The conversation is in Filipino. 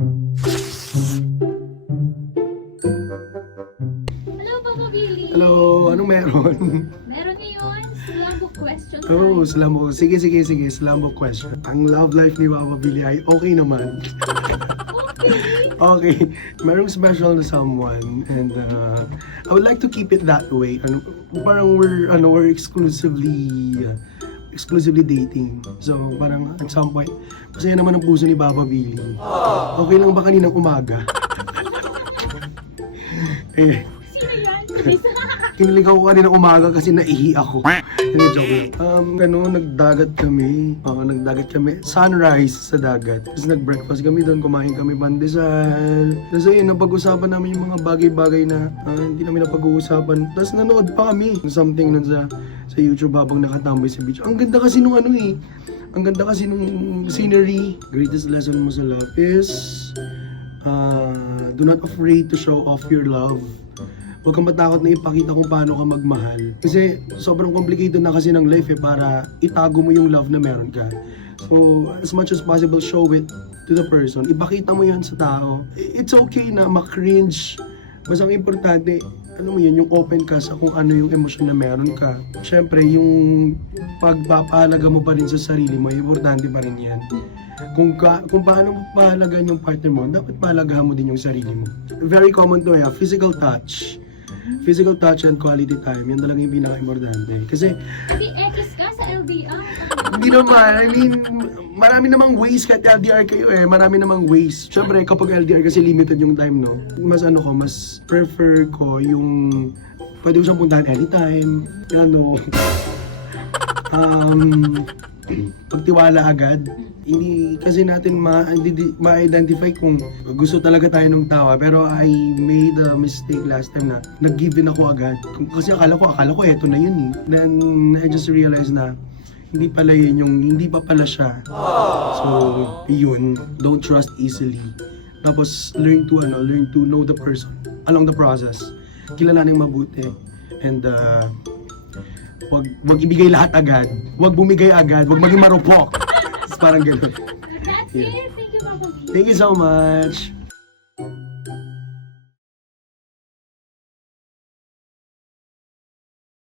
Hello, Papa Billy. Hello, anong meron? Meron ngayon slam book question time. Oh, slam book. Sige, slam book question. Ang love life ni Papa Billy ay okay naman. Okay, merong special na someone and I would like to keep it that way. Parang we're exclusively dating. So parang at some point, masaya naman ang puso ni Papa Billy. Okay lang ba kaninang umaga? Eh, Sino yan? kinilig ako kaninang umaga kasi naihi ako. Hindi, joke lang. Nagdagat kami. Nagdagat kami. Sunrise sa dagat. Tapos nag-breakfast kami doon. Kumain kami pandesal. Tapos ayun, napag-usapan namin yung mga bagay-bagay na hindi namin napag-uusapan. Tapos nanood pa kami. Something nun sa YouTube habang nakatambay sa beach. Ang ganda kasi nung ang ganda kasi nung scenery. Greatest lesson mo sa love is do not afraid to show off your love. Huwag kang matakot na ipakita kung paano ka magmahal. Kasi sobrang complicated na kasi ng life para itago mo yung love na meron ka. So, as much as possible, show it to the person. Ipakita mo yan sa tao. It's okay na ma-cringe. Mas ang importante, mo yun, yung open ka sa kung ano yung emosyon na meron ka. Siyempre, yung pagpapahalaga mo pa rin sa sarili mo, importante pa rin yan. Kung paano mo pahalagaan yung partner mo, dapat pahalagahan mo din yung sarili mo. Very common to physical touch. Physical touch and quality time, yan talaga yung pinaka-importante. Kasi, Hindi, X ka sa LDR. hindi naman, I mean, marami namang ways kahit LDR kayo marami namang ways. Siyempre, kapag LDR kasi limited yung time, no? Mas prefer ko yung, pwede ko siyang puntahan anytime, pagtiwala agad. Hindi kasi natin ma-identify kung gusto talaga tayo ng tawa. Pero I made a mistake last time na nag-give in ako agad. Kasi akala ko eto na yun eh. Then I just realized na hindi pala yun yung, hindi pa pala siya. So, yun, don't trust easily. Tapos learn to know the person along the process. Kilalanin mabuti. And wag ibigay lahat agad. Wag bumigay agad. Wag maging marupok. Parang gano'n. That's it. Thank you, Papa Billy. Thank you so much.